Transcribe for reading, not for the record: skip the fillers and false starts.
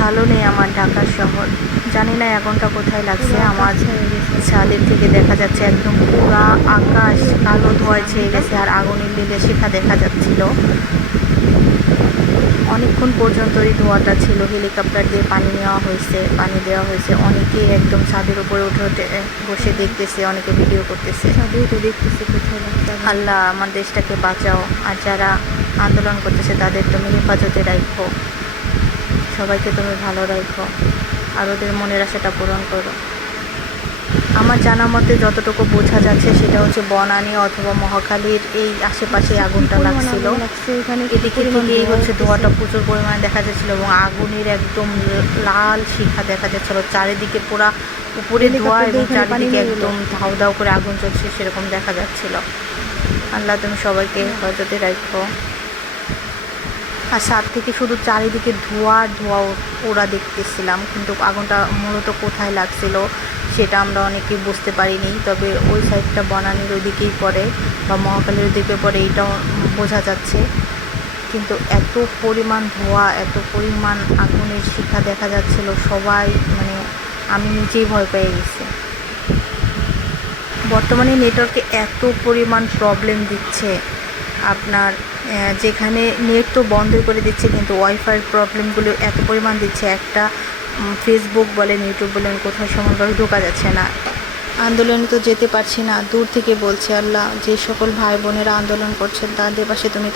ভালো নেই আমার ঢাকা শহর। জানি না আগুনটা কোথায় লাগছে। আমার ছাদের থেকে দেখা যাচ্ছে একদম পুরা আকাশ কালো ধোঁয়ায় ছেয়ে গেছে, আর আগুনের লীলে শিখা দেখা যাচ্ছিল। অনেকক্ষণ পর্যন্ত এই ধোঁয়াটা ছিল। হেলিকপ্টার দিয়ে পানি নেওয়া হয়েছে, পানি দেওয়া হয়েছে। অনেকেই একদম ছাদের উপরে উঠে উঠে বসে দেখতেছে, অনেকে ভিডিও করতেছে। আল্লাহ আমার দেশটাকে বাঁচাও, আর যারা আন্দোলন করতেছে তাদের তুমি হেফাজতে রাখো, সবাইকে তুমি ভালো রাখো, আর ওদের মনের আশাটা পূরণ করো। আমার জানা মতে যতটুকু বোঝা যাচ্ছে সেটা হচ্ছে বনানী অথবা মহাখালীর এই আশেপাশে আগুনটা লাগছিল। এদিকে থেকেই হচ্ছে ধোঁয়াটা প্রচুর পরিমাণে দেখা যাচ্ছিল, এবং আগুনের একদম লাল শিখা দেখা যাচ্ছিল। চারিদিকে পুরা উপরে ধোঁয়া এবং চারিদিকে একদম ধাউ ধাউ করে আগুন জ্বলছে সেরকম দেখা যাচ্ছিল। আল্লাহ তুমি সবাইকে হেফাজতে রাখো। আর ছাদ থেকে শুধু চারিদিকে ধোঁয়া ধোঁয়া ওরা দেখতেছিলাম, কিন্তু আগুনটা মূলত কোথায় লাগছিল সেটা আমরা অনেকেই বুঝতে পারিনি। তবে ওই সাইডটা বনানীর ওইদিকেই পড়ে বা মহাখালীর ওইদিকে পড়ে, এইটাও বোঝা যাচ্ছে। কিন্তু এত পরিমাণ ধোঁয়া, এত পরিমাণ আগুনের শিখা দেখা যাচ্ছিল, সবাই মানে আমি নিজেই ভয় পেয়ে গেছি। বর্তমানে নেটওয়ার্কে এত পরিমাণ প্রবলেম দিচ্ছে, আপনার যেখানে নেট তো বন্ধ করে দিচ্ছে, কিন্তু ওয়াইফাইয়ের প্রবলেমগুলো এত পরিমাণ দিচ্ছে। একটা ফেসবুক বলেন, ইউটিউব বলেন, কোথাও সমানভাবে ঢোকা যাচ্ছে না। আন্দোলনে তো যেতে পারছি না, দূর থেকে বলছে আল্লাহ যে সকল ভাই বোনেরা আন্দোলন করছেন তাদের পাশে তুমি